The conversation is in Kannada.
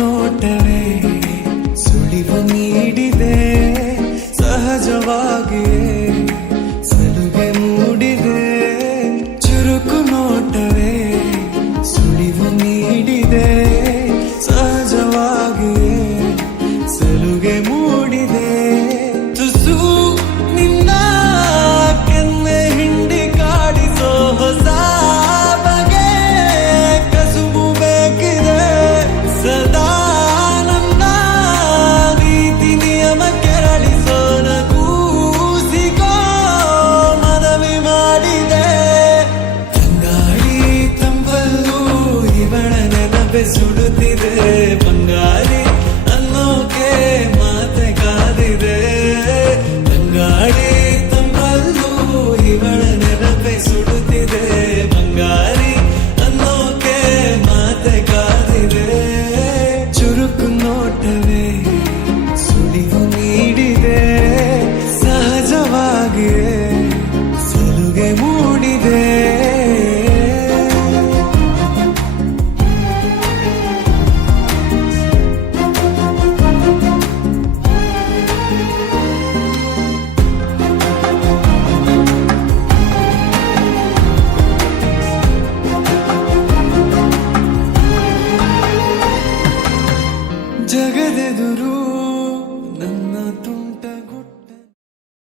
ನೋಟವೇ ಸುಳಿವು ನೀಡಿದೆ, ಸಹಜವಾಗಿಯೇ ಸಲುಗೆ ಮೂಡಿದೆ. ಚುರುಕು ನೋಟವೇ ಸುಳಿವು ನೀಡಿದೆ, ಸಹಜವಾಗಿಯೇ ಸಲುಗೆ ಮೂಡಿದೆ. ತುಸು ನಿನ್ನ ಕೆನ್ನೆ ಹಿಂಡಿ ಕಾಡಿಸೋ ಹೊಸ ಬಗೆ ಕಸುಬು ಬೇಕಿದೆ. ಸದಾ ನನ್ನ ರೀತಿ ನಿಯಮ ಕೆರಳಿಸೋ ನಗೂಸಿಗೋ ಮನವಿ ಮಾಡಿದೆ. ತಂಗಾಳಿ ತಂಬಲ್ಲೂ ಇವಳ ನೆನಪೆ ಸುಡುತ್ತಿದೆ. ಬಂಗಾಳಿ ಅನ್ನೋಕೆ ಮಾತೆ ಕಾದಿದೆ. ತಂಗಾಳಿ ತಂಬಲ್ಲೂ ಇವಳ ನೆನಪೆ ಸುಡುತ್ತಿದೆ. ಬಂಗಾಳಿ ಅನ್ನೋಕೆ ಮಾತೆ ಕಾದಿದೆ. ಚುರುಕು ನೋಟವೇ